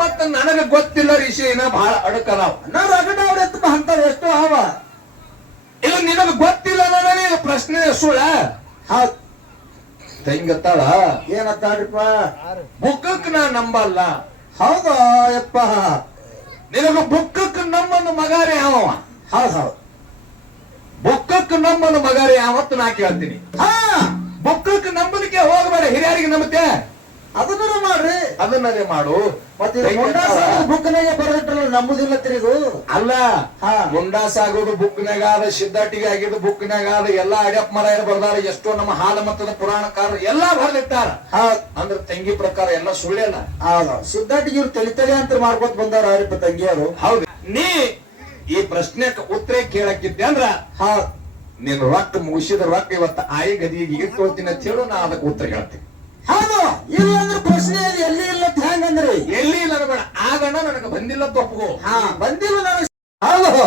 ಮತ್ತ ನನಗ ಗೊತ್ತಿಲ್ಲ ವಿಷಯನ ಬಹಳ ಅಡಕದಾವ. ನಾವು ರಗಡ ಅವ್ರ ಎತ್ತ ಅಂತಾರ ಎಷ್ಟು ಅವ ಇಲ್ಲ ನಿನಗ ಗೊತ್ತಿಲ್ಲ ನನಗೆ ಪ್ರಶ್ನೆ ಸುಳ್ಳ. ಹೌದ್ ತಂಗತ್ತಾಳ ಏನತ್ತಾಡ್ರಿಪ್ಪ ಬುಕ್ಕಕ್ ನಾ ನಂಬಲ್ಲ. ಹೌದು ಯಪ್ಪ ನಿನಗ ಬುಕ್ಕಕ್ ನಮ್ಮನ್ನು ಮಗಾರೆ ಯಾವ ಹೌದ್ ಹೌದ್ ಬುಕ್ಕಕ್ ನಮ್ಮನ್ನು ಮಗಾರೆ ಯಾವತ್ತು ನಾ ಕೇಳ್ತೀನಿ. ಹಾ ಬುಕ್ಕಕ್ ನಂಬಲಿಕ್ಕೆ ಹೋಗಬೇಡ, ಹಿರಿಯರಿಗೆ ನಂಬುತ್ತೆ ಅದನ್ನ ಮಾಡ್ರಿ. ಅದನ್ನದೇ ಮಾಡು. ಮತ್ತೆ ಬುಕ್ನಾಗೆ ಬರೆದಿಟ್ರಲ್ಲ ನಂಬುದಿಲ್ಲ ತಿರುಗು ಅಲ್ಲ. ಹಾ ಮುಂಡಾಸ ಆಗೋದು ಬುಕ್ನಾಗ ಆದ, ಸಿದ್ಧಾಟಿಗೆ ಆಗಿದ್ದು ಬುಕ್ನಾಗ ಆದ, ಎಲ್ಲಾ ಅಡ್ಯಪ್ಪ ಮರ ಬರ್ದಾರ. ಎಷ್ಟೋ ನಮ್ಮ ಹಾಲ ಮತದ ಪುರಾಣಕಾರರು ಎಲ್ಲಾ ಬರ್ದಿಟ್ಟಾರ. ಅಂದ್ರೆ ತಂಗಿ ಪ್ರಕಾರ ಎಲ್ಲ ಸುಳ್ಳೇನ. ಹೌದು ಸಿದ್ಧಾಟಿಗೆ ಇವ್ರು ತಲೆ ಅಂತ ಮಾಡ್ಕೊತ ಬಂದಾರ ಅವ್ರಿಪ್ಪ ತಂಗಿಯವರು. ಹೌದು. ನೀ ಈ ಪ್ರಶ್ನೆಗೆ ಉತ್ತರ ಕೇಳಕ್ಕಿದ್ದೆ ಅಂದ್ರ ನೀನು ರೊಕ್ಕ ಮುಗಿಸಿದ ರೊಕ್ಕ ಇವತ್ತ ಆಯಿ ಗದಿಗೆ ಇಟ್ಕೊಳ್ತೀನಿ ಅಂತ ಹೇಳು, ನಾ ಅದಕ್ಕೆ ಉತ್ತರ ಹೇಳ್ತೀನಿ. ಹೌದು ಇಲ್ಲ ಅಂದ್ರೆ ಪ್ರಶ್ನೆ ಎಲ್ಲಿ ಇಲ್ಲ ಹೆಂಗಂದ್ರಿ ಎಲ್ಲಿ ಇಲ್ಲ ಬೇಡ, ಆಗಣ್ಣ ನನಗೆ ಬಂದಿಲ್ಲ ತಪ್ಪು. ಹಾ ಬಂದಿಲ್ಲ ನಾನು. ಹೌದು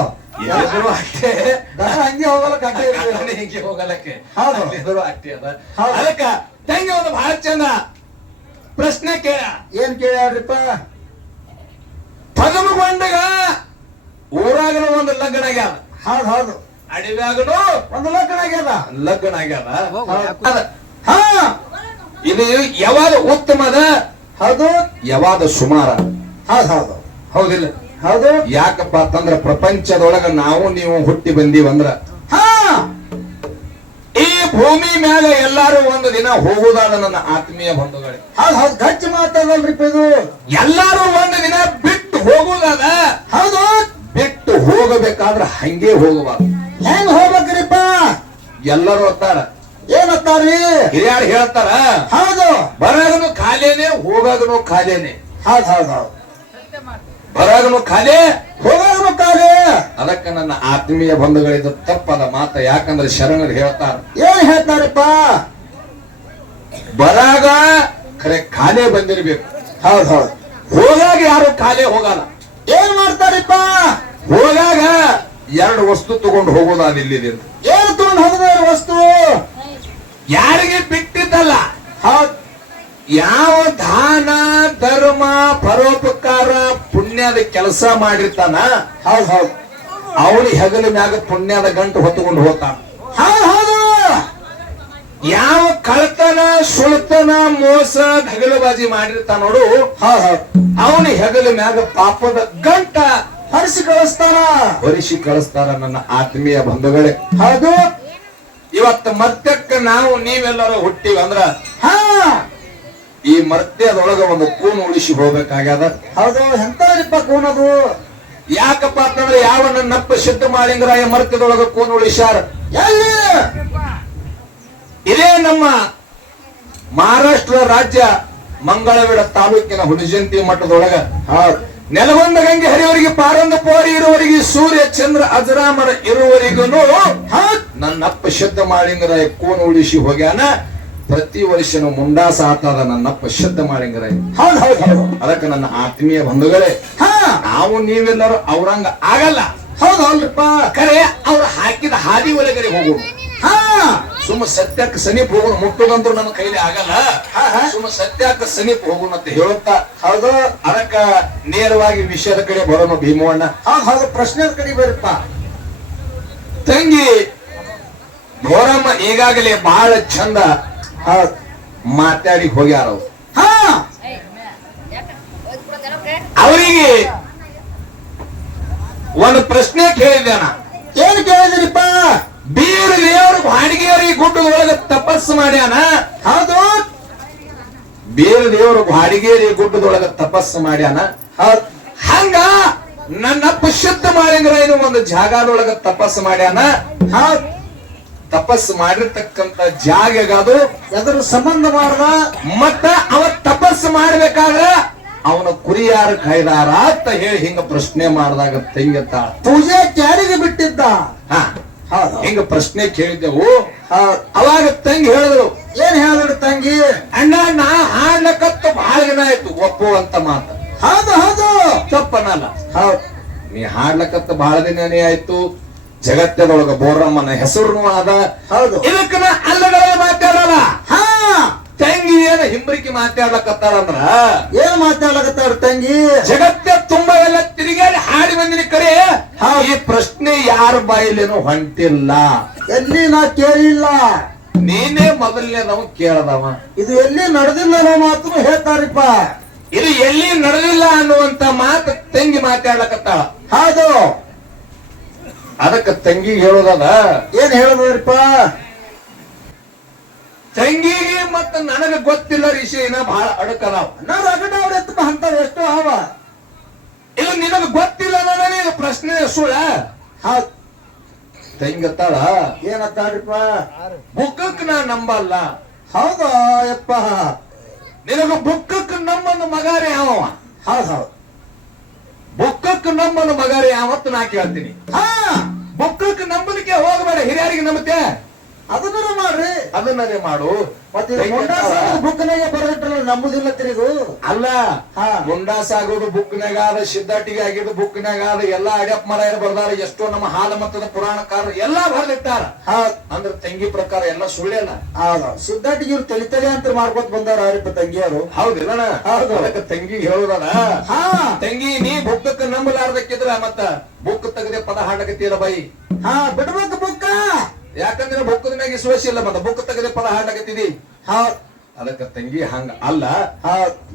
ಅಷ್ಟೇ ಹಂಗೆ ಹೋಗಲಕ್ಕ ಹಿಂಗೆ ಹೋಗಲಕ್ಕೆ ಅಷ್ಟೇ ಅದ. ಹೌದು. ಅದಕ್ಕ ತಂಗಿ ಒಂದು ಬಹಳ ಚಂದ ಪ್ರಶ್ನೆ ಕೇಳ. ಏನ್ ಕೇಳ್ಯಾಡ್ರಿಪ್ಪ? ಪದಮಗೊಂಡಗ ಊರಾಗನು ಒಂದು ಲಗ್ನ ಆಗ್ಯಾದ. ಹೌದು ಹೌದು ಅಡವ್ಯಾಗನು ಒಂದು ಲಗ್ನ ಆಗ್ಯದ. ಲಗ್ನ ಆಗ್ಯಾದ. ಹಾ ಇದು ಯಾವಾಗ ಉತ್ತಮದ, ಹೌದು ಯಾವಾಗ ಸುಮಾರ. ಹೌದು ಹೌದು ಹೌದಿಲ್ಲ? ಹೌದು. ಯಾಕಪ್ಪ ಅಂತಂದ್ರ ಪ್ರಪಂಚದೊಳಗ ನಾವು ನೀವು ಹುಟ್ಟಿ ಬಂದೀವಂದ್ರ ಹಾ ಈ ಭೂಮಿ ಮ್ಯಾಲ ಎಲ್ಲಾರು ಒಂದು ದಿನ ಹೋಗುದಾದ ನನ್ನ ಆತ್ಮೀಯ ಬಂಧುಗಳೇ. ಹೌದು ಹೌದು ಗಚ್ಚ ಮಾತಾಡಲ್ರಿಪ್ಪ ಇದು. ಎಲ್ಲಾರು ಒಂದು ದಿನ ಬಿಟ್ಟು ಹೋಗುದಾದ. ಹೌದು ಬಿಟ್ಟು ಹೋಗಬೇಕಾದ್ರ ಹಂಗೆ ಹೋಗಬಾರ್ದು. ಹೆಂಗ್ ಹೋಗ್ಬೇಕ್ರಿಪ್ಪ? ಎಲ್ಲರೂ ಅಂತಾರ, ಏನತ್ತಾರಿ? ಹಿರಿಯಾರು ಹೇಳ್ತಾರ, ಹೌದು ಬರಾಗನು ಖಾಲೇನೆ ಹೋಗಾಗನು ಖಾಲೇನೆ. ಹೌದು ಹೌದು ಹೌದು ಬರಾಗನು ಖಾಲಿ ಹೋಗಾಗನು ಖಾಲಿ. ಅದಕ್ಕ ನನ್ನ ಆತ್ಮೀಯ ಬಂಧುಗಳಿದ ತಪ್ಪದ ಮಾತ. ಯಾಕಂದ್ರೆ ಶರಣರು ಹೇಳ್ತಾರ, ಏನ್ ಹೇಳ್ತಾರಪ್ಪ? ಬರಾಗ ಖರೆ ಖಾಲಿ ಬಂದಿರ್ಬೇಕು. ಹೌದು ಹೌದು ಹೋಗಾಗ ಯಾರು ಖಾಲಿ ಹೋಗಲ್ಲ. ಏನ್ ಮಾಡ್ತಾರಪ್ಪ? ಹೋಗಾಗ ಎರಡು ವಸ್ತು ತಗೊಂಡು ಹೋಗೋದಾದ ಇಲ್ಲಿದೆ. ಏನು ತಗೊಂಡು ಹೋಗದ ವಸ್ತು? ಯಾರಿಗೆ ಬಿಟ್ಟಿದ್ದಲ್ಲ. ಹೌದು ಯಾವ ದಾನ ಧರ್ಮ ಪರೋಪಕಾರ ಪುಣ್ಯದ ಕೆಲಸ ಮಾಡಿರ್ತಾನ, ಹೌದು ಹೌದು ಅವನು ಹೆಗಲ ಮ್ಯಾಗ ಪುಣ್ಯದ ಗಂಟು ಹೊತ್ತುಕೊಂಡು ಹೋಗ್ತಾನ. ಹೌದು ಹೌದು ಯಾವ ಕಳ್ತನ ಸುಳ್ತನ ಮೋಸ ಢಗಲಬಾಜಿ ಮಾಡಿರ್ತಾನ ನೋಡು, ಹೌದು ಹೌದು ಅವನು ಹೆಗಲ ಮ್ಯಾಗ ಪಾಪದ ಗಂಟ ಹರಿಸಿ ಕಳಿಸ್ತಾನ, ಹೊರಿಸಿ ಕಳಿಸ್ತಾರ. ನನ್ನ ಆತ್ಮೀಯ ಬಂಧುಗಳೇ, ಹೌದು ಇವತ್ತು ಮರ್ತ್ಯಕ್ಕ ನಾವು ನೀವೆಲ್ಲರೂ ಹುಟ್ಟಿವಿ ಅಂದ್ರ ಹಾ ಈ ಮರ್ತ್ಯದೊಳಗ ಒಂದು ಕೂನು ಉಳಿಸಿ ಹೋಗ್ಬೇಕಾಗ್ಯದ. ಹೌದು ಎಂತವ್ರಿಪ್ಪ ಕೂನದು? ಯಾಕಪ್ಪ ಅಂತಂದ್ರೆ ಯಾವ ನನ್ನಪ್ಪ ಸಿದ್ಧ ಮಾಳಿಂಗರಾಯ ಮರ್ತ್ಯದೊಳಗ ಕೂನು ಉಳಿಸ್ಯಾರ. ಎಲ್ಲಿ? ಇದೇ ನಮ್ಮ ಮಹಾರಾಷ್ಟ್ರ ರಾಜ್ಯ ಮಂಗಳವೇಡ ತಾಲೂಕಿನ ಹುಣಜಂತಿ ಮಠದೊಳಗ ನೆಲಗೊಂದ ಗಂಗೆ ಹರಿಯವರಿಗೆ ಪಾರಂದ ಪೋರಿ ಇರುವವರಿಗೆ ಸೂರ್ಯ ಚಂದ್ರ ಅಜರಾಮರ ಇರುವವರಿಗೂ ನನ್ನಪ್ಪ ಸಿದ್ಧ ಮಾಳಿಂಗರಾಯ ಕೂನು ಉಳಿಸಿ ಹೋಗ್ಯಾನ. ಪ್ರತಿ ವರ್ಷನೂ ಮುಂಡಾಸ ಆತಾದ ನನ್ನಪ್ಪ ಸಿದ್ಧ ಮಾಳಿಂಗರಾಯ. ಹೌದು ಹೌದು ಹೌದು ಅದಕ್ಕೆ ನನ್ನ ಆತ್ಮೀಯ ಬಂಧುಗಳೇ, ಹಾ ನಾವು ನೀವೆಲ್ಲರೂ ಅವ್ರಂಗ ಆಗಲ್ಲ. ಹೌದು ಹೌದ್ರಿಪ್ಪ. ಖರೆ ಅವ್ರು ಹಾಕಿದ ಹಾದಿ ಒಳಗಡೆ ಹೋಗೋಣ. ಹಾ ಸುಮ್ಮ ಸತ್ಯಕ್ಕೆ ಸಮೀಪ ಹೋಗೋಣ. ಮುಟ್ಟೋದಂತೂ ನನ್ನ ಕೈಲಿ ಆಗಲ್ಲ. ಸುಮ್ಮ ಸತ್ಯಕ್ಕೆ ಸಮೀಪ ಹೋಗೋಣ ಅಂತ ಹೇಳುತ್ತಾ, ಹೌದು ಅದಕ್ಕ ನೇರವಾಗಿ ವಿಷಯದ ಕಡೆ ಬರೋಣ. ಭೀಮವಣ್ಣ, ಹೌದು ಹೌದು ಪ್ರಶ್ನೆ ಕಡೆ ಬರಪ್ಪ. ತಂಗಿ ಘೋರಮ್ಮ ಈಗಾಗಲೇ ಬಹಳ ಚಂದ ಮಾತಾಡಿ ಹೋಗ್ಯಾರ. ಹಾ ಅವರಿಗೆ ಒಂದು ಪ್ರಶ್ನೆ ಕೇಳಿದ್ದಾನ. ಏನ್ ಕೇಳಿದ್ರಿಪ್ಪ? ಬೀರ ದೇವರು ಬಾಡಿಗೆಯರಿ ಗುಡ್ಡದೊಳಗೆ ತಪಸ್ಸು ಮಾಡ್ಯಾನ. ಹೌದು ಬೀರ ದೇವರು ಬಾಡಿಗೆಯರಿ ಗುಡ್ಡದೊಳಗೆ ತಪಸ್ಸು ಮಾಡ್ಯಾನ. ಹಂಗ ನನ್ನಪ್ಪ ಶುದ್ಧ ಮಾಳಿಂಗರಾಯನು ಒಂದು ಜಾಗದೊಳಗ ತಪಸ್ಸು ಮಾಡ್ಯಾನ. ತಪಸ್ಸು ಮಾಡಿರ್ತಕ್ಕಂತ ಜಾಗದು ಎದ್ರ ಸಂಬಂಧ ಮಾಡ್ದ. ಮತ್ತ ಅವ ತಪಸ್ಸು ಮಾಡ್ಬೇಕಾದ್ರ ಅವನ ಕುರಿ ಯಾರು ಕಾಯ್ದಾರ ಅಂತ ಹೇಳಿ ಹಿಂಗ ಪ್ರಶ್ನೆ ಮಾಡಿದಾಗ ತಂಗಿತ್ತ ಪೂಜೆ ಕ್ಯಾರಿಗೆ ಬಿಟ್ಟಿದ್ದ. ಹಿಂಗ ಪ್ರಶ್ನೆ ಕೇಳಿದ್ದೆವು. ಅವಾಗ ತಂಗಿ ಹೇಳಿದ್ರು, ಏನ್ ಹೇಳಿದ್ರು ತಂಗಿ? ಅಣ್ಣ ನಾ ಹಾಡ್ಲಕತ್ತು ಬಹಳ ದಿನ ಆಯ್ತು. ಒಪ್ಪುವಂತ ಮಾತ. ಹೌದು ಹೌದು ತಪ್ಪನಲ್ಲ. ಹೌದು ನೀ ಹಾಡ್ಲಕತ್ತ ಬಹಳ ದಿನನೇ ಆಯ್ತು. ಜಗತ್ತದೊಳಗ ಬೋರಮ್ಮನ ಹೆಸರು ಅದ. ಹೌದು ಇದಕ್ಕ ಅಲ್ಲಗಳ ಮಾತಾಡಲ್ಲ. ಹಾ ತಂಗಿ ಏನ ಹಿಂಬರಿಕೆ ಮಾತಾಡ್ಲಕತ್ತಾಳ ಅಂದ್ರ ಏನ್ ಮಾತಾಡಕತ್ತಾರ ತಂಗಿ? ಜಗತ್ತ ತುಂಬಾ ಎಲ್ಲ ತಿರುಗಾಡಿ ಹಾಡಿ ಬಂದಿನಿ ಕರೆ ಈ ಪ್ರಶ್ನೆ ಯಾರ ಬಾಯಿಲೇನು ಹೊಂಟಿಲ್ಲ. ಎಲ್ಲಿ ನಾ ಕೇಳಿಲ್ಲ. ನೀನೇ ಮೊದಲನೇ ನಾವು ಕೇಳದವ. ಇದು ಎಲ್ಲಿ ನಡೆದಿಲ್ಲ ಅನ್ನೋ ಮಾತು ಹೇಳ್ತಾರಿಪ್ಪ. ಇದು ಎಲ್ಲಿ ನಡೆದಿಲ್ಲ ಅನ್ನುವಂತ ಮಾತು ತಂಗಿ ಮಾತಾಡ್ಲಕತ್ತಾಳ. ಹೌದು. ಅದಕ್ಕ ತಂಗಿ ಹೇಳೋದದ ಏನ್ ಹೇಳದ್ರಿಪ್ಪ? ತಂಗಿಗೆ ಮತ್ತ ನನಗ ಗೊತ್ತಿಲ್ಲ ವಿಷಯನ ಬಹಳ ಅಡಕದಾವ. ನಾವು ರಗಡ ಅವ್ರ ಎತ್ತ ಅಂತ ಎಷ್ಟು ಅವ. ಇದು ನಿನಗ ಗೊತ್ತಿಲ್ಲ ಅನ್ನೋದೇ ಇದು ಪ್ರಶ್ನೆ ಸುಳ್ಳ. ಹೌದ್. ತಂಗತ್ತಾಳ ಏನತ್ತಾಡ್ರಿಪ್ಪ? ಬುಕ್ಕಕ್ ನಾ ನಂಬಲ್ಲ. ಹೌದಾ ಯಪ್ಪ? ನಿನಗ ಬುಕ್ಕಕ್ ನಮ್ಮನ್ನು ಮಗಾರೆ ಯಾವ? ಹೌದ್ ಹೌದ್. ಬುಕ್ಕಕ್ ನಮ್ಮನ್ನು ಮಗಾರೆ ಯಾವತ್ತು ನಾ ಕೇಳ್ತೀನಿ. ಹಾ, ಬುಕ್ಕಕ್ ನಂಬಲಿಕ್ಕೆ ಹೋಗಬೇಡ, ಹಿರಿಯರಿಗೆ ನಂಬುತ್ತೆ ಅದನ್ನ ಮಾಡ್ರಿ. ಅದನ್ನೇ ಮಾಡು. ಮತ್ತೆ ಬುಕ್ನಾಗೆ ಬರದಿಟ್ರಲ್ಲ ನಂಬುದಿಲ್ಲ ತಿರುಗು. ಅಲ್ಲ, ಹಾ, ಮುಂಡಾಸ್ ಆಗೋದು ಬುಕ್ನಾಗ ಆದ, ಸಿದ್ಧಾಟಿಗೆ ಆಗಿದ್ದು ಬುಕ್ನಾಗ ಆದ, ಎಲ್ಲಾ ಅಡ್ಯಪ್ಪ ಮರ ಬರ್ದಾರ. ಎಷ್ಟೋ ನಮ್ಮ ಹಾಲ ಮತದ ಪುರಾಣಕಾರರು ಎಲ್ಲಾ ಬರೆದಿಟ್ಟಾರ. ಅಂದ್ರೆ ತಂಗಿ ಪ್ರಕಾರ ಎಲ್ಲ ಸುಳ್ಳೇನ? ಹೌದು. ಸಿದ್ಧಾಟಿಗೆ ಇವ್ರು ತಲಿತಲೆ ಅಂತ ಮಾಡ್ಕೊತ ಬಂದಾರ ಅವ್ರಿಪ್ಪ ತಂಗಿಯವರು. ಹೌದಿಲ್ಲ? ಹೌದು. ಅದಕ್ಕೆ ತಂಗಿ ಹೇಳುದಲ್ಲ, ಹಾ, ತಂಗಿ ನೀ ಬುಕ್ಕಕ್ಕೆ ನಂಬಲಾರ್ದಕ್ಕಿದ್ರ ಮತ್ತ ಬುಕ್ ತೆಗದೆ ಪದ ಹಾಡಕತ್ತಿಲ್ಲ ಬಾಯಿ. ಹಾ, ಬಿಡ್ಬೇಕು ಬುಕ್ಕ. ಯಾಕಂದ್ರೆ ಬುಕ್ಕದ ಮ್ಯಾಗ ವಿಶ್ವಾಸ ಇಲ್ಲ, ಮತ್ತ ಬುಕ್ ತೆಗದೆ ಪದ ಹಾಡಕತ್ತಿದಿ. ಹೌದ್. ಅದಕ್ಕೆ ತಂಗಿ ಹಂಗ ಅಲ್ಲ.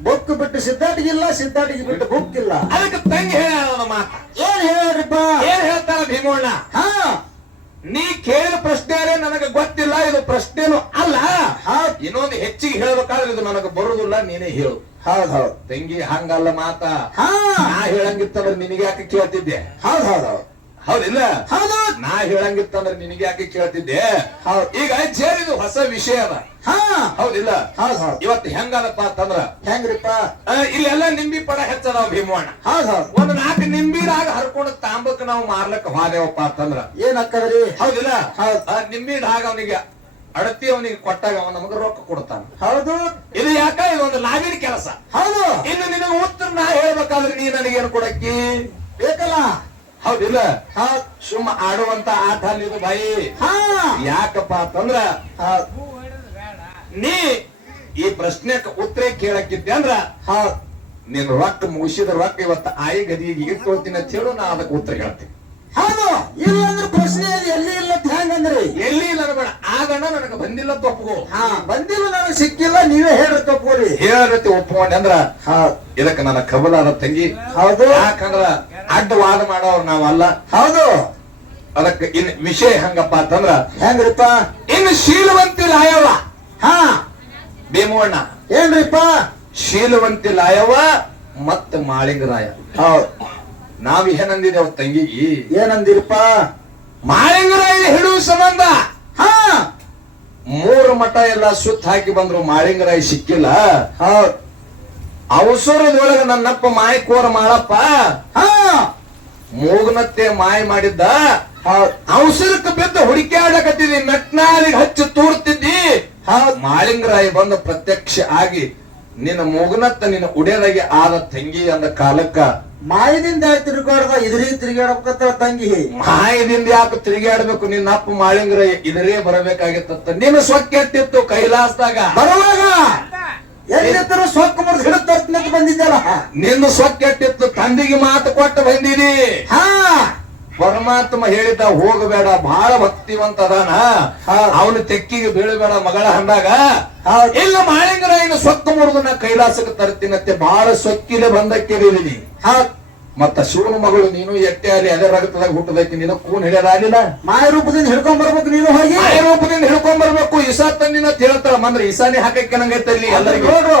ಬುಕ್ ಬಿಟ್ಟು ಸಿದ್ಧಾಟಿಗೆ ಇಲ್ಲ, ಸಿದ್ಧಾಟಿಗೆ ಬಿಟ್ಟು ಬುಕ್ ಇಲ್ಲ. ಅದಕ್ಕೆ ತಂಗಿ ಹೇಳ ಮಾತ ಏನ್ ಹೇಳ್ರಿಪ್ಪ? ಏನ್ ಹೇಳ್ತಾರ ಭೀಮಣ್ಣ? ಹಾ, ನೀ ಕೇಳಿದ ಪ್ರಶ್ನೆ ನನಗೆ ಗೊತ್ತಿಲ್ಲ, ಇದು ಪ್ರಶ್ನೆನೂ ಅಲ್ಲ. ಇನ್ನೊಂದು ಹೆಚ್ಚಿಗೆ ಹೇಳ್ಬೇಕಾದ್ರೆ ಇದು ನನಗೆ ಬರುದಿಲ್ಲ, ನೀನೇ ಹೇಳು. ಹೌದ್ ಹೌದ್. ತಂಗಿ ಹಂಗಲ್ಲ ಮಾತ. ಹಾ, ನಾ ಹೇಳಂಗಿತ್ತಂದ್ರೆ ನಿನಗೆ ಯಾಕೆ ಕೇಳ್ತಿದ್ದೆ? ಹೌದ್ ಹೌದ್ ಹೌದ್. ಹೌದಿಲ್ಲ? ಹೌದು. ನಾ ಹೇಳಂಗಿತ್ತಂದ್ರೆ ನಿನಗೆ ಯಾಕೆ ಕೇಳ್ತಿದ್ದೆ? ಹೌದ್. ಈಗ ಸೇರಿದು ಹೊಸ ವಿಷಯ ಅದ. ಹಾ, ಹೌದಿಲ್ಲ? ಹೌದ್ ಹೌದ್. ಇವತ್ತು ಹೆಂಗದಪ್ಪ ಅಂತಂದ್ರ ಹೆಂಗ್ರಿಪ್ಪ? ಇಲ್ಲೆಲ್ಲ ನಿಂಬಿ ಪಡ ಹೆಚ್ಚದಾವ ಭೀಮಣ್ಣ. ಹೌದ್ ಹೌದ್. ಒಂದ್ 4 ನಿಂಬಿಡಾಗ ಹರ್ಕೊಂಡು ತಾಂಬಕ್ ನಾವು ಮಾರ್ಲಕ್ ಹೋದೇವಪ್ಪ ಅಂತಂದ್ರ ಏನ್ ಹಾಕದ್ರಿ? ಹೌದಿಲ್ಲ? ಹೌದ್. ನಿಂಬಿಡಾಗ ಅವನಿಗೆ ಅಡತಿ ಅವನಿಗೆ ಕೊಟ್ಟಾಗ ಅವನ ನಮಗ ರೊಕ್ಕ ಕೊಡ್ತಾನ. ಹೌದು. ಇದು ಯಾಕ? ಇದೊಂದು ಲಾಭಿನ ಕೆಲಸ. ಹೌದು. ಇನ್ನು ನಿನಗ ಉತ್ತರ ನಾ ಹೇಳ್ಬೇಕಾದ್ರೆ ನೀ ನನಗೇನು ಕೊಡಕ್ಕಿ ಬೇಕಲ್ಲ? ಹೌದಿಲ್ಲ? ಹೌದ್. ಸುಮ್ಮ ಆಡುವಂತ ಆಟ ಇದು ಬಾಯಿ. ಹಾ, ಯಾಕಪ್ಪ ಅಂತಂದ್ರ ಹೌದ್. ನೀ ಈ ಪ್ರಶ್ನೆಗೆ ಉತ್ತರ ಕೇಳಕ್ಕಿದ್ದೆ ಅಂದ್ರ ಹೌದ್. ನೀನ್ ರೊಕ್ಕ ಮುಗಿಸಿದ ರೊಕ್ಕ ಇವತ್ತು ಆಯಿ ಗದಿಗೆ ಇಟ್ಕೊಳ್ತೀನಿ ಅಂತ ಹೇಳು, ನಾ ಅದಕ್ಕೆ ಉತ್ತರ ಹೇಳ್ತೀನಿ. ಹೌದು. ಇಲ್ಲ ಅಂದ್ರೆ ಪ್ರಶ್ನೆ ಎಲ್ಲಿ ಇಲ್ಲ ಹೆಂಗಂದ್ರಿ? ಎಲ್ಲಿ ಇಲ್ಲ ಅನ್ಬೇಡ, ಆಗಣ್ಣ ನನಗೆ ಬಂದಿಲ್ಲ ತಪ್ಪು. ಹಾ, ಬಂದಿಲ್ಲ, ನನಗೆ ಸಿಕ್ಕಿಲ್ಲ, ನೀವೇ ಹೇಳ್ರಿ ತಪ್ಪೋರಿ. ಹೇಳತಿ ಒಪ್ಕೊಂಡೆ ಅಂದ್ರ ಇದಕ್ಕೆ ನನ್ನ ಕಬಲಾದ ತಂಗಿ. ಹೌದು. ಯಾಕಂದ್ರ ಅಡ್ಡವಾದ ಮಾಡೋರು ನಾವಲ್ಲ. ಹೌದು. ಅದಕ್ಕೆ ಇನ್ ವಿಷಯ ಹಂಗಪ್ಪ ಅಂತಂದ್ರ ಹೆಂಗ್ರಿಪ್ಪ? ಇನ್ನು ಶೀಲವಂತಿ ಲಾಯವ. ಹಾ, ಭೀಮಣ್ಣ ಏನ್ರಿಪ್ಪ? ಶೀಲವಂತಿ ಲಾಯವ ಮತ್ತ ಮಾಳಿಂಗರಾಯ. ಹೌದ್. ನಾವ್ ಏನಂದಿದ್ದೇವ ತಂಗಿಗಿ? ಏನಂದಿರಪ್ಪ? ಮಾಳಿಂಗರಾಯ ಹಿಡುವ ಸಂಬಂಧ ಹಾ, 3 ಮಠ ಎಲ್ಲ ಸುತ್ತ ಹಾಕಿ ಬಂದ್ರು, ಮಾಳಿಂಗರಾಯ ಸಿಕ್ಕಿಲ್ಲ. ಹೌದ್. ಅವಸರದೊಳಗ ನನ್ನಪ್ಪ ಮಾಯಿ ಕೋರ ಮಾಡಪ್ಪ ಹಾ, ಮೂಗನತ್ತೆ ಮಾಯ ಮಾಡಿದ್ದ. ಹೌದ್. ಅವಸರಕ್ಕೆ ಬಿದ್ದು ಹುಡುಕ್ಯಾಡಕತ್ತಿದ್ದಿ, ಮೆಟ್ನಾಲಿಗೆ ಹಚ್ಚಿ ತೂರ್ತಿದ್ದಿ. ಹೌದ್. ಮಾಳಿಂಗರಾಯ ಬಂದು ಪ್ರತ್ಯಕ್ಷ ಆಗಿ ನಿನ್ನ ಮೂಗನತ್ತ ನಿನ್ನ ಉಡೇದಾಗೆ ಆದ ತಂಗಿ ಅಂದ ಕಾಲಕ್ಕ ಮಾಯದಿಂದ ತಿರುಗಾಡ್ದ ಇದ್ರಿಗೆ ತಿರುಗಾಡಬೇಕತ್ತ ತಂಗಿ. ಮಾಯದಿಂದ ಯಾಕೆ ತಿರುಗಾಡ್ಬೇಕು? ನಿನ್ನ ಅಪ್ಪ ಮಾಳಿಂಗರಾಯ ಇದರೇ ಬರಬೇಕಾಗಿತ್ತ. ನಿನ್ನ ಸೊಕ್ಕೆಟ್ಟಿತ್ತು ಕೈಲಾಸದಾಗ. ಬರುವಾಗ ಎಲ್ಲಿದ್ದರೂ ಸೊಕ್ಕ ಮುರಿದು ಹಿಡಿತ ಬಂದಿದ್ದಲ್ಲ. ನಿನ್ನ ಸೊಕ್ಕೆಟ್ಟಿತ್ತು, ತಂದಿಗೆ ಮಾತು ಕೊಟ್ಟು ಬಂದಿದಿ. ಹಾ, ಪರಮಾತ್ಮ ಹೇಳಿದ್ದ ಹೋಗಬೇಡ, ಬಹಳ ಭಕ್ತಿವಂತ ಅದಾನ, ಅವನು ತೆಕ್ಕಿಗೆ ಬೀಳಬೇಡ ಮಗಳ ಅಂದಾಗ ಇಲ್ಲ ಮಾಳಿಂಗರಾಯನ ಸೊಕ್ಕ ಮುರಿದು ಕೈಲಾಸಕ್ಕೆ ತರ್ತೀನತ್ತೆ. ಬಹಳ ಸೊಕ್ಕಿಲೆ ಬಂದಕ್ಕಿದೀನಿ. ಮತ್ತ ಶಿವನ ಮಗಳು ನೀನು ಎಟ್ಟೆ ಅಲ್ಲಿ ಅದೇ ರಗತದಾಗ ಹುಟ್ಟದಕ್ಕೆ ನೀನು ಕೂನ್ ಹಿಡಿಯೋದಾಗಿಲ್ಲ. ಮಾಯ ರೂಪದಿಂದ ಹಿಡ್ಕೊಂಡ್ ಬರ್ಬೇಕು ನೀನು. ಹೋಗಿ ಮಾಯ ರೂಪದಿಂದ ಹಿಡ್ಕೊಂಡ್ ಬರ್ಬೇಕು. ಇಸಾ ತಂದಿನ ಹೇಳ್ತಾಳ ಮಂದ್ರೆ ಇಸಾನಿ ಹಾಕಕ್ಕೆ ನಂಗೈತೆ ಇಲ್ಲಿ ಎಲ್ಲರಿಗೂ. ನೋಡ್ರು,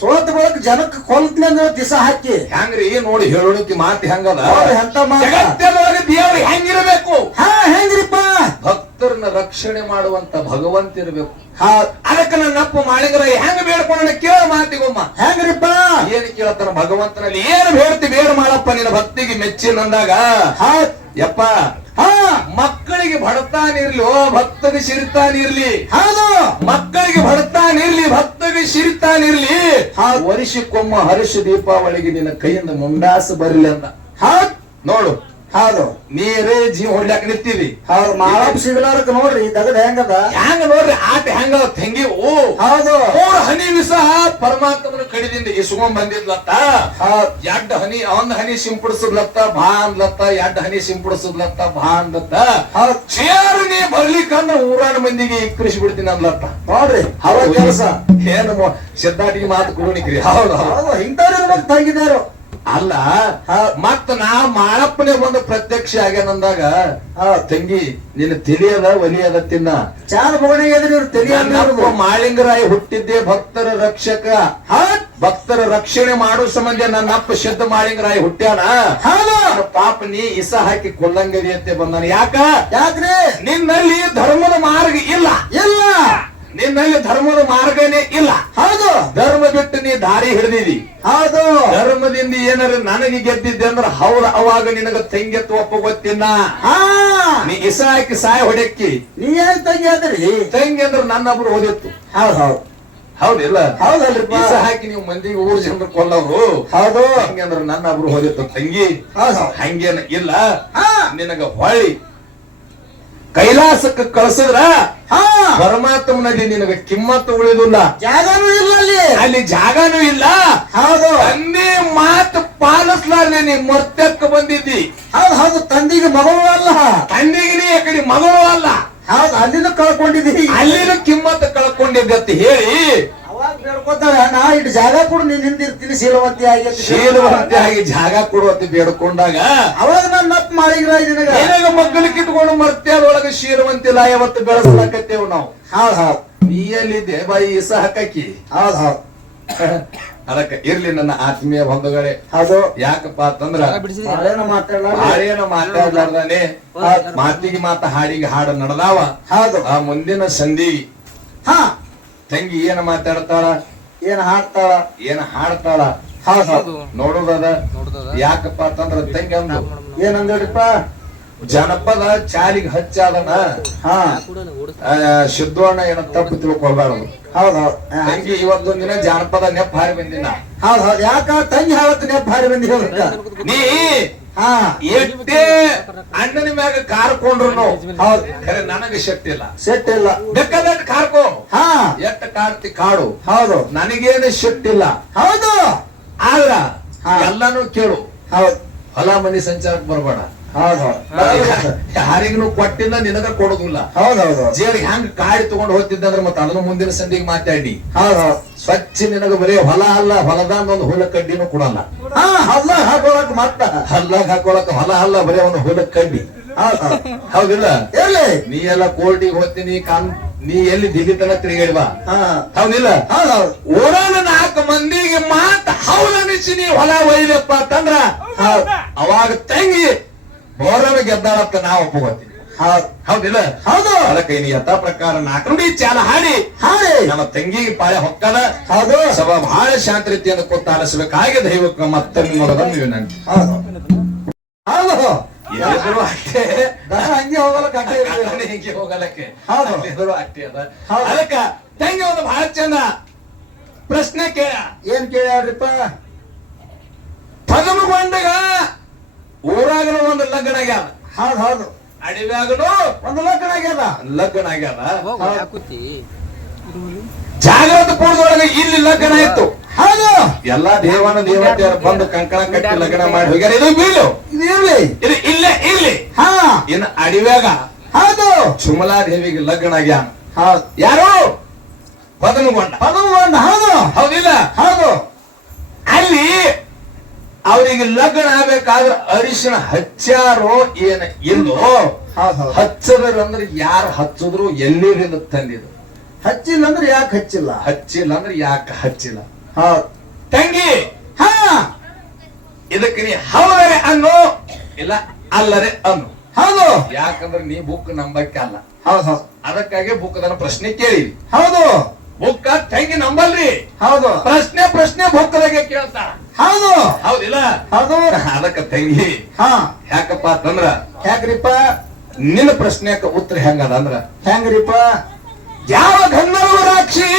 ಸೋತ ಬಳಕ ಜನಕ್ಕೆ ಕೊಲ್ತ್ಲೆ ಅಂದ್ರೆ ದಿಸ ಹಾಕಿ ಹೆಂಗ್ರಿ ನೋಡಿ ಹೇಳೋದಕ್ಕೆ ಮಾತು ಹೆಂಗದ? ಎಂತ ಮಾತ? ಜಗತ್ತದೊಳಗೆ ದೇವರು ಹೆಂಗಿರಬೇಕು? ಹಾ, ಹೆಂಗ್ರಿಪ್ಪ? ಭಕ್ತರನ್ನ ರಕ್ಷಣೆ ಮಾಡುವಂತ ಭಗವಂತ ಇರಬೇಕು. ಹಾ, ಅದಕ್ಕೆ ನನ್ನಪ್ಪ ಮಾಳಿಂಗರಾಯ ಹೆಂಗ ಬೇಡ್ಕೊಂಡ ಕೇಳ ಮಾತಿಗೊಮ್ಮ. ಹೆಂಗ್ರಿಪ್ಪ? ಏನ್ ಕೇಳತ್ತಾನ ಭಗವಂತನಲ್ಲಿ? ಏನು ಬೇಡ್ತಿ ಬೇಡ ಮಾಡಪ್ಪ, ನಿನ್ನ ಭಕ್ತಿಗೆ ಮೆಚ್ಚಿ ನಂದಾಗ ಯಪ್ಪ ಮಕ್ಕಳಿಗೆ ಬಡತಾನಿರ್ಲಿ, ಭಕ್ತಗೆ ಸಿರಿತಾನಿರ್ಲಿ. ಹೌದು. ಮಕ್ಕಳಿಗೆ ಬಡತಾನಿರ್ಲಿ, ಭಕ್ತಗೆ ಸಿರಿತಾನಿರ್ಲಿ. ವರ್ಷಕ್ಕೊಮ್ಮ ಹರ್ಷ ದೀಪಾವಳಿಗೆ ನಿನ್ನ ಕೈಯಿಂದ ಮುಂಡಾಸ ಬರಲಿ ಅಂತ. ಹೌದ್. ನೋಡು ಹೌದು ನೀರೇ ಜೀವ ಹೊಡ್ಲಾಕ ನಿಂತೀವಿ. ಹೌದು ಮಾಳಪ್ಪ ಸಿಗ್ಲಾರಕ್ ನೋಡ್ರಿ ದಗದ ಹೆಂಗದ ಹೆಂಗ ನೋಡ್ರಿ ಆಟ ಹೆಂಗ ತಂಗಿ ಹೌದು 3 ಹನಿ ವಿಷ ಪರಮಾತ್ಮನ ಕಡಿದಿಂದ ಇಸ್ಕೊಂಡ್ ಬಂದಿದ್ಲತ್ತ. ಹೌದ್ 2 ಹನಿ 1 ಹನಿ ಸಿಂಪಡಿಸದ್ಲತ್ತ ಬಾ ಅಂದ್ಲತ್ತ, 2 ಹನಿ ಸಿಂಪಡಿಸದ್ಲತ್ತ ಬಾ ಅಂದತ್ತ. ಹೌದ್ ಚೇರು ನೀ ಬರ್ಲಿಕ್ಕಂದ್ರ ಊರಾಣ ಮಂದಿಗೆ ಇಕ್ಕರಿಸಿ ಬಿಡ್ತೀನಿ ಅಂದ್ಲತ್ತ. ನೋಡ್ರಿ ಅವ ಕೆಲಸ ಏನು ಸಿದ್ಧಾಟಿಗೆ ಮಾತು ಕುರುಣಿಕ್ರಿ. ಹೌದು ಹೌದು ಇಂಥವ್ರು ತಂಗಿದಾರು ಅಲ್ಲ ಮತ್ತ ನಾ ಮಾಳಪ್ಪನೇ ಬಂದು ಪ್ರತ್ಯಕ್ಷ ಆಗ್ಯಾನಂದಾಗ ತಂಗಿ ನಿನ್ನ ತಿಳಿಯದ ಒಲಿಯದ ತಿನ್ನ ಚಾರ ಬೋಣಿಗೆ ನನ್ನಪ್ಪ ಮಾಳಿಂಗರಾಯ ಹುಟ್ಟಿದ್ದೆ ಭಕ್ತರ ರಕ್ಷಕ. ಭಕ್ತರ ರಕ್ಷಣೆ ಮಾಡೋ ಸಂಬಂಧ ನನ್ನಪ್ಪ ಶುದ್ಧ ಮಾಳಿಂಗರಾಯ ಹುಟ್ಟ್ಯಾನ. ಪಾಪ ನೀ ಇಸ ಹಾಕಿ ಕೊಲ್ಲಂಗದಿ ಅಂತ ಬಂದಾನ. ಯಾಕ್ರಿ ನಿನ್ನಲ್ಲಿ ಧರ್ಮದ ಮಾರ್ಗ ಇಲ್ಲ. ನಿನ್ನಲ್ಲಿ ಧರ್ಮದ ಮಾರ್ಗನೇ ಇಲ್ಲ. ಹೌದು ಧರ್ಮ ಬಿಟ್ಟು ನೀ ದಾರಿ ಹಿಡಿದಿದಿ. ಹೌದು ಧರ್ಮದಿಂದ ಏನಾರ ನನಗೆ ಗೆದ್ದಿದ್ದೆ ಅಂದ್ರ ಹೌದ ಅವಾಗ ನಿನಗ ತಂಗಿಯತ್ತು ಒಪ್ಪ ಗೊತ್ತಿನ. ನೀ ಇಸ ಹಾಕಿ ಸಾಯ ಹೊಡೆಕ್ಕಿ ನೀ ಏನ್ ತಂಗಿ ಅದ್ರಿ ತಂಗಿ ಅಂದ್ರ ನನ್ನೊಬ್ರು ಓದಿತ್ತು. ಹೌದಿಲ್ಲ ಹೌದಲ್ರಿ ಇಸ ಹಾಕಿ ನೀವು ಮಂದಿಗೆ ಊರ್ ಜನರು ಕೊಲ್ಲವ್ರು. ಹೌದು ಹಂಗೆ ಅಂದ್ರ ನನ್ನೊಬ್ರು ಓದಿತ್ತು ತಂಗಿ. ಹಂಗೇನ ಇಲ್ಲ. ನಿನಗ ಹೊಳ್ಳಿ ಕೈಲಾಸಕ್ಕೆ ಕಳ್ಸಿದ್ರ ಪರಮಾತ್ಮನಲ್ಲಿ ನಿನಗೆ ಕಿಮ್ಮತ್ತು ಉಳಿದಿಲ್ಲ. ಜಾಗನೂ ಇಲ್ಲ ಅಲ್ಲಿ ಜಾಗನೂ ಇಲ್ಲ. ಹೌದು ತಂದೆ ಮಾತು ಪಾಲಿಸ್ಲಾರ್ದೆ ನೀ ಮರ್ತಕ್ಕ ಬಂದಿದ್ದಿ. ಹೌದು ತಂದಿಗೆ ಮಗಳು ಅಲ್ಲ, ತಂದೆಗೆ ನೀ ಆ ಕಡೆ ಮಗಳು ಅಲ್ಲ. ಹೌದು ಅಲ್ಲಿನೂ ಕಳ್ಕೊಂಡಿದ್ದೀವಿ, ಅಲ್ಲಿನೂ ಕಿಮ್ಮತ್ತು ಕಳ್ಕೊಂಡಿದ್ದೆ ಅಂತ ಹೇಳಿ ಅವಾಗ ಬೇಡ್ಕೊತಾರ ನಾ ಇಟ್ಟು ಜಾಗ ಕೊಡು ನೀನ್ ಹಿಂದಿರ್ತೀನಿ ಶೀಲವಂತಿ ಆಗಿ ಜಾಗ ಕೊಡುವಂತ ಬೇಡ್ಕೊಂಡಾಗ ಅವಾಗ ನನ್ನ ಅಪ್ಪ ಮಾಡಿದ್ರ ಏನಾಗ ಮಗ್ಗಲಿಕ್ಕೆ ಇಟ್ಕೊಂಡು ಮರ್ತೆ ಅದೊಳಗೆ ಶೀಲವಂತಿ ಲಾಯವತ್ತು ಬೆಳೆಸಲಾಕತ್ತೇವ್ ನಾವು. ನೀಯಲ್ಲಿದ್ದೆ ಬಾಯಿ ಇಸ ಹಾಕಿ. ಅದಕ್ಕ ಇರ್ಲಿ ನನ್ನ ಆತ್ಮೀಯ ಬಂಧುಗಳೇ. ಹೌದು ಯಾಕಪ್ಪ ಅಂತಂದ್ರ ಹಾಡೇನ ಮಾತಾಡ್ಲಾರ್ದಾನೆ ಮಾತಿಗೆ ಮಾತ ಹಾಡಿಗೆ ಹಾಡು ನಡೆದಾವ. ಹೌದು ಆ ಮುಂದಿನ ಸಂಧಿ ತಂಗಿ ಏನ ಮಾತಾಡ್ತಾಳ, ಏನ್ ಹಾಡ್ತಾಳ, ಏನ ಹಾಡ್ತಾಳ ನೋಡುದದ. ಯಾಕಪ್ಪ ಅಂತಂದ್ರ ತಂಗಿ ಅಂದು ಏನಂದ್ರಿಪ್ಪ ಜನಪದ ಚಾಲಿಗೆ ಹಚ್ಚಾದನ ಸಿದ್ದೋಣ ಏನ ತಪ್ಪು ತಿಳ್ಕೊಳ್ಬಾರದು. ಹೌದೌದು ತಂಗಿ ಇವತ್ತೊಂದ್ ದಿನ ಜಾನಪದ ನೆಪ್ ಹಾರಿ ಬಂದಿನ. ಹೌದೌದು ಯಾಕ ತಂಗಿ ಹಾವತ್ತು ನೆಪ್ ಹಾರಿ ಬಂದಿ ನೀ ಎಷ್ಟೇ ಅಣ್ಣನ ಮ್ಯಾಗ ಕಾರ್ಕೊಂಡ್ರು ಹೌದು ಖರೆ ನನಗೆ ಶಕ್ತಿ ಇಲ್ಲ, ಶಕ್ತಿ ಇಲ್ಲ. ಬೇಕಾದಟ್ಟು ಕಾರ್ಕೋ ಎಷ್ಟ ಕಾಡ್ತಿ ಕಾಡು. ಹೌದು ನನಗೇನು ಶಕ್ತಿ ಇಲ್ಲ. ಹೌದು ಆದ್ರ ಎಲ್ಲಾನು ಕೇಳು. ಹೌದು ಹೊಲ ಮನಿ ಸಂಚಾರಕ್ಕೆ ಬರ್ಬೇಡ. ಯಾರಿಗೂ ಕೊಟ್ಟಿಲ್ಲ ನಿನಗ ಕೊಡುದಿಲ್ಲ. ಹೌದೌದು ಜೇರಿಗೆ ಹೆಂಗ್ ಕಾಡಿ ತಗೊಂಡು ಹೋಗ್ತಿದ್ದಂದ್ರ ಮತ್ತ ಅದನ್ನು ಮುಂದಿನ ಸಂಧಿಗೆ ಮಾತಾಡಿ. ಸ್ವಚ್ಛ ನಿನಗ ಬರೀ ಹೊಲ ಅಲ್ಲ, ಹೊಲದಾಂದ ಒಂದು ಹುಲ ಕಡ್ಡಿನೂ ಕೊಡಲ್ಲ. ಹಲ್ಲ ಹಾಕೊಳಕ್ ಮತ್ತ ಹಲ್ಲಾಗ ಹಾಕೊಳಕ್ ಹೊಲ ಅಲ್ಲ, ಬರೀ ಒಂದು ಹುಲ ಕಡ್ಡಿ. ಹೌದಿಲ್ಲ ನೀ ಎಲ್ಲ ಕೋರ್ಟಿಗೆ ಹೋಗ್ತೀನಿ ನೀ ಎಲ್ಲಿ ದಿಲ್ಲಿ ತನ ತಿರುಗಾಡಿವಾ. ಹೌದಿಲ್ಲ ಊರಾನ 4 ಮಂದಿಗೆ ಮಾತ ಹೌದನಿಸಿ ನೀ ಹೊಲ ಒಯ್ದಪ್ಪ ಅಂತಂದ್ರ ಅವಾಗ ತಂಗಿ ಬೋರನ ಗೆದ್ದಾಳತ್ತ ನಾವು ಒಪ್ಪಗೋತೀವಿ. ಹೌದಿಲ್ಲ ಹೌದು ಅದಕ್ಕೆ ಇನ್ನು ಯಥಾ ಪ್ರಕಾರ 4 ನುಡಿ ಚಾಲ ಹಾಡಿ ನಮ್ಮ ತಂಗಿಗೆ ಪಾಳೆ ಹೊಕ್ಕದ. ಹೌದು ಸಭಾ ಬಹಳ ಶಾಂತ ರೀತಿಯಿಂದ ಕೊತ್ತ ಆಲಿಸಬೇಕಾಗಿ ದೈವಕ್ಕೆ ಮತ್ತೊಮ್ಮೆ ನೋಡೋದನ್ನು ವಿನಂತಿ. ಹೌದು ಅಷ್ಟೇ ಹಂಗೆ ಹೋಗಲಕ್ಕೆ ಹಿಂಗೆ ಹೋಗಲಕ್ಕೆ ಅಷ್ಟೇ ಅದ. ಅದಕ್ಕ ತಂಗಿ ಒಂದು ಬಹಳ ಚಂದ ಪ್ರಶ್ನೆ ಕೇಳ. ಏನ್ ಕೇಳ್ಯಾರ್ರಿಪ್ಪ? ಪದಮಗೊಂಡಗ ಊರಾಗನು ಒಂದು ಲಗ್ನ ಆಗ್ಯಾದ. ಹೌದು ಅಡಿವ್ಯಾಗನು ಒಂದು ಲಗ್ನ ಆಗ್ಯಾದ. ಜಾಗ್ರತ ಪೂರ್ವದೊಳಗೆ ಇಲ್ಲಿ ಲಗ್ನ ಇತ್ತು. ಹೌದು ಎಲ್ಲಾ ದೇವನ ದೇವತೆಯರು ಬಂದು ಕಂಕಣ ಕಟ್ಟಿ ಲಗ್ನ ಮಾಡಿ ಹೋಗ್ಯಾರ. ಇದು ಬೀಳು ಇದು ಇರ್ಲಿ, ಇದು ಇಲ್ಲೇ ಇರ್ಲಿ. ಇನ್ನು ಅಡಿವ್ಯಾಗ ಹೌದು ಸುಮಲಾ ದೇವಿಗೆ ಲಗ್ನ ಆಗ್ಯಾನ. ಹೌದು ಯಾರು? ಪದಮಗೊಂಡ. ಹೌದು ಹೌದಿಲ್ಲ ಹೌದು ಅಲ್ಲಿ ಅವರಿಗೆ ಲಗ್ನ ಆಗ್ಬೇಕಾದ್ರೆ ಅರಿಶಿನ ಹಚ್ಚಾರೋ ಏನ ಇಲ್ಲೋ. ಹಚ್ಚದ್ರಂದ್ರೆ ಯಾರು ಹಚ್ಚಿದ್ರು ಎಲ್ಲಿರಿಂದ ತಂದಿದ್ರು. ಹಚ್ಚಿಲ್ಲ ಅಂದ್ರೆ ಯಾಕೆ ಹಚ್ಚಿಲ್ಲ, ಹಚ್ಚಿಲ್ಲ ಅಂದ್ರೆ ಯಾಕೆ ಹಚ್ಚಿಲ್ಲ. ತಂಗಿ ಇದಕ್ಕೆ ನೀ ಹೌದರೆ ಅನ್ನು ಇಲ್ಲ ಅಲ್ಲರೆ ಅನ್ನು. ಹೌದು ಯಾಕಂದ್ರೆ ನೀ ಬುಕ್ ನಂಬಕ್ಕೆ ಅಲ್ಲ. ಹೌದು ಅದಕ್ಕಾಗಿ ಬುಕ್ದನ್ನ ಪ್ರಶ್ನೆ ಕೇಳಿ. ಹೌದು ಬುಕ್ಕ ತಂಗಿ ನಂಬಲ್ರಿ. ಹೌದು ಪ್ರಶ್ನೆ ಬುಕ್ಕದಾಗೆ ಕೇಳ್ತಾರ. ಹೌದು ಹೌದಿಲ್ಲ ಹೌದು ಅದಕ್ಕ ತಂಗಿ ಯಾಕಪ್ಪ ಅಂತಂದ್ರ ಯಾಕ್ರಿಪ್ಪ ನಿನ್ನ ಪ್ರಶ್ನೆಕ ಉತ್ತರ ಹೆಂಗದ ಅಂದ್ರ ಹೆಂಗ್ರಿಪ್ಪ? ಯಾವ ಗಂಧರ್ವ ರಾಕ್ಷಿ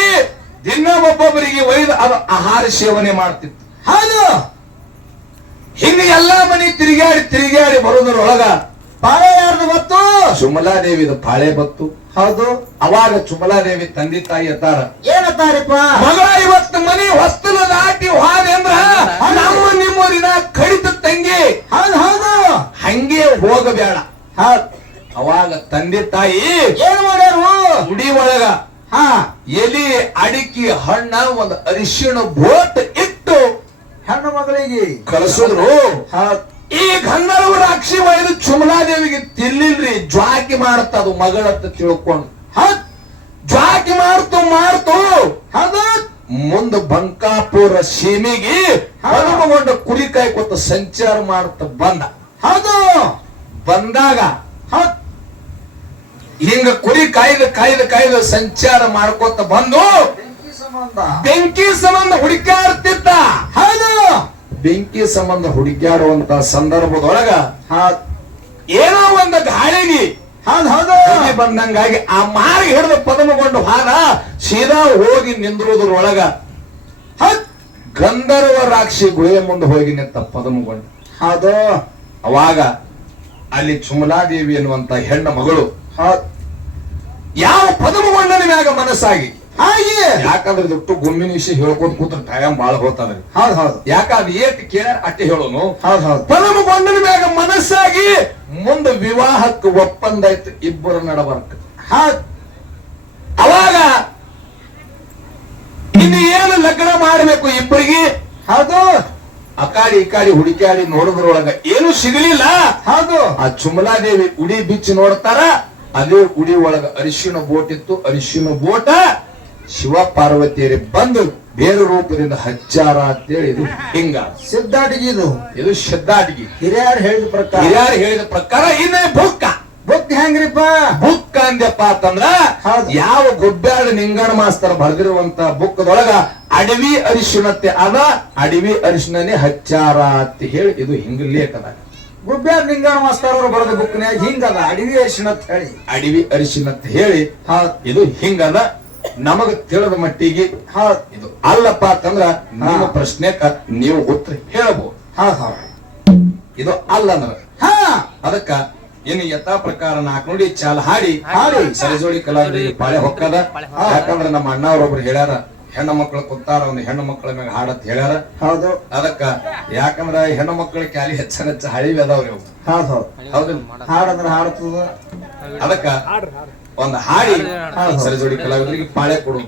ದಿನ ಒಬ್ಬೊಬ್ಬರಿಗೆ ಒಯ್ದು ಅದು ಆಹಾರ ಸೇವನೆ ಮಾಡ್ತಿತ್ತು. ಹೌದು ಹಿಂಗ ಎಲ್ಲಾ ಮನಿ ತಿರುಗಾಡಿ ಬರೋದ್ರೊಳಗ ಪಾಳೆ ಯಾರ್ದು ಗೊತ್ತು? ಚುಮಲಾದೇವಿದ ಪಾಳೆ ಬತ್ತು. ಹೌದು. ಅವಾಗ ಚುಮಲಾದೇವಿ ತಂದೆ ತಾಯಿ ಎತ್ತಾರ, ಏನತ್ತಾರಿಪ್ಪ? ಮಗಳ ಇವತ್ತು ಮನಿ ಹೊಸ್ತಲ ದಾಟಿ ಹೋದೆ ಅಂದ್ರ ನಮ್ಮ ನಿಮ್ಮೂರಿನ ಕಡಿತ ತಂಗಿ, ಹೌದು ಹೌದು, ಹಂಗೆ ಹೋಗಬೇಡ. ಹೌದ್. ಅವಾಗ ತಂದೆ ತಾಯಿ ಏನ್ ಮಾಡ್ಯಾರು? ಗುಡಿ ಒಳಗ ಹಾ, ಎಲಿ ಅಡಿಕೆ ಹಣ್ಣ ಒಂದು ಅರಿಶಿಣ ಬೋಟ್ ಇಟ್ಟು ಹೆಣ್ಣು ಮಗಳಿಗೆ ಕಳಿಸಿದ್ರು. ಹೌದ್. ಈ ಗಂಧರ್ವ ರಾಕ್ಷಿ ಒಯ್ದು ಚುಮಲಾದೇವಿಗೆ ತಿಲ್ಲಿಲ್ರಿ, ಜ್ವಾಕಿ ಮಾಡತ್ತದು ಮಗಳಂತ ತಿಳ್ಕೊಂಡು. ಹೌದ್. ಜ್ವಾಕಿ ಮಾಡ್ತು ಹೌದು. ಮುಂದ ಬಂಕಾಪುರ ಸೀಮೆಗೆ ಹನುಮಗೊಂಡ ಕುರಿ ಕಾಯ್ಕೊತ ಸಂಚಾರ ಮಾಡುತ್ತ ಬಂದ. ಹೌದು. ಬಂದಾಗ ಹೌದ್. ಹಿಂಗ ಕುರಿ ಕಾಯ್ದು ಸಂಚಾರ ಮಾಡ್ಕೊತ ಬಂದು ಬೆಂಕಿ ಸಂಬಂಧ ಹುಡುಕಾಡ್ತಿದ್ದ. ಹೌದು. ಬೆಂಕಿ ಸಂಬಂಧ ಹುಡುಕಾಡುವಂತ ಸಂದರ್ಭದೊಳಗ ಏನೋ ಒಂದು ಗಾಳಿಗೆ ಹೌದು ಬಂದಂಗಾಗಿ ಆ ಮಾರಿ ಹಿಡಿದು ಪದಮಗೊಂಡು ಹಾದ ಸೀದಾ ಹೋಗಿ ನಿಂದ್ರುವುದ್ರೊಳಗ ಗಂಧರ್ವ ರಾಕ್ಷಿ ಗುಹೆ ಮುಂದೆ ಹೋಗಿ ನಿಂತ ಪದಮಗೊಂಡು. ಹೌದು. ಅವಾಗ ಅಲ್ಲಿ ಚುಮಲಾದೇವಿ ಎನ್ನುವಂತ ಹೆಣ್ಣ ಮಗಳು ಹೌದ್. ಯಾವ ಪದಮಗೊಂಡನ ಮ್ಯಾಗ ಮನಸ್ಸಾಗಿ, ಹಾಗೆ ಯಾಕಂದ್ರೆ ದೊಡ್ಡ ಗುಮ್ಮಿನ ವಿಷಯ ಹೇಳ್ಕೊಂತ ಕೂತ್ರ ಟೈಮ್ ಬಾಳ ಹೋಗ್ತದ್ರಿ. ಹೌದ್ ಹೌದು. ಯಾಕಂದ್ರೆ ಏಟ್ ಕೇಳ ಅಟ್ಟೆ ಹೇಳೋನು. ಹೌದ್ ಹೌದು. ಪದಮಗೊಂಡನ ಮ್ಯಾಗ ಮನಸ್ಸಾಗಿ ಮುಂದೆ ವಿವಾಹಕ್ಕೆ ಒಪ್ಪಂದ ಆಯ್ತು ಇಬ್ಬರ ನಡಬರ್ಕ. ಹೌದ್. ಅವಾಗ ಇನ್ನು ಏನು ಲಗ್ನ ಮಾಡಬೇಕು ಇಬ್ಬರಿಗೆ. ಹೌದು. ಅಕಾಡಿ ಇಕಾಡಿ ಹುಡುಕಾಡಿ ನೋಡಿದ್ರೊಳಗ ಏನು ಸಿಗಲಿಲ್ಲ. ಹೌದು. ಆ ಚುಮಲಾದೇವಿ ಉಡಿ ಬಿಚ್ಚಿ ನೋಡ್ತಾರ, ಅದೇ ಉಡಿ ಒಳಗ ಅರಿಶಿಣ ಬೋಟ್ ಇತ್ತು. ಅರಿಶಿಣ ಬೋಟ ಶಿವ ಪಾರ್ವತಿಯರಿ ಬಂದು ಬೇರೆ ರೂಪದಿಂದ ಹಚ್ಚಾರ ಅಂತೇಳಿ ಇದು ಹಿಂಗ ಸಿದ್ಧಾಟಿಗೆ ಇದು ಶಬ್ದಾಟಿಗೆ ಹಿರಿಯರು ಹೇಳಿದ ಪ್ರಕಾರ ಇನ್ನು ಬುಕ್ಕ ಹೆಂಗ್ರಿಪ್ಪ? ಬುಕ್ಕ ಅಂದ್ಯಪ್ಪ ಅಂತಂದ್ರ ಯಾವ ಗುಬ್ಬ್ಯಾಡ ನಿಂಗಣ ಮಾಸ್ತರ್ ಬರೆದಿರುವಂತ ಬುಕ್ಕದೊಳಗ ಅಡವಿ ಅರಿಶಿಣತ್ತೆ ಅದ, ಅಡವಿ ಅರಿಶಿಣನೇ ಹಚ್ಚಾರ ಅಂತ ಹೇಳಿ ಇದು ಹಿಂಗ ಲೇಖ ಅದ. ಗುಬ್ಬ್ಯಾಡ ನಿಂಗಣ ಮಾಸ್ತರ್ ಅವರು ಬರೆದ ಬುಕ್ನ್ಯಾಗ ಹಿಂಗದ ಅಡವಿ ಅರಿಶಿಣ ಅಂತ ಹೇಳಿ, ಅಡವಿ ಅರಿಶಿಣ ಅಂತ ಹೇಳಿ ಇದು ಹಿಂಗದ. ನಮಗ ತಿಳಿದ ಮಟ್ಟಿಗೆ ಇದು ಅಲ್ಲಪ್ಪ ಅಂತಂದ್ರ ನಿಮ್ಮ ಪ್ರಶ್ನೆಕ ನೀವು ಉತ್ತರ ಹೇಳಬಹುದು. ಇದು ಅಲ್ಲ ಅಂದ್ರ ಅದಕ್ಕ ಇನ್ನು ಯಥಾ ಪ್ರಕಾರ ನಾಲ್ಕು ನುಡಿ ಚಾಲ ಹಾಡಿ ಸರಿಜೋಡಿ ಕಲಾವಿದರಿಗೆ ಪಾಳೆ ಹೊಕ್ಕದ. ಯಾಕಂದ್ರ ನಮ್ಮ ಅಣ್ಣವ್ರೊಬ್ರು ಹೇಳ್ಯಾರ, ಹೆಣ್ಣು ಮಕ್ಕಳು ಕುತ್ತಾರ ಒಂದು ಹೆಣ್ಣು ಮಕ್ಕಳ ಮ್ಯಾಗ ಹಾಡತ್ ಹೇಳ್ಯಾರ. ಹೌದು. ಅದಕ್ಕ ಯಾಕಂದ್ರ ಹೆಣ್ಣು ಮಕ್ಕಳ ಕ್ಯಾಲಿ ಹೆಚ್ಚ ಹಳಿವಿ ಅದಾವ್ರಿ ಅವು. ಹೌದು. ಹಾಡಂದ್ರ ಹಾಡ್ತದ. ಅದಕ್ಕ ಒಂದು ಹಾಡಿ ಸರಿಜೋಡಿ ಕಲಾವಿದರಿಗೆ ಪಾಳೆ ಕೊಡು.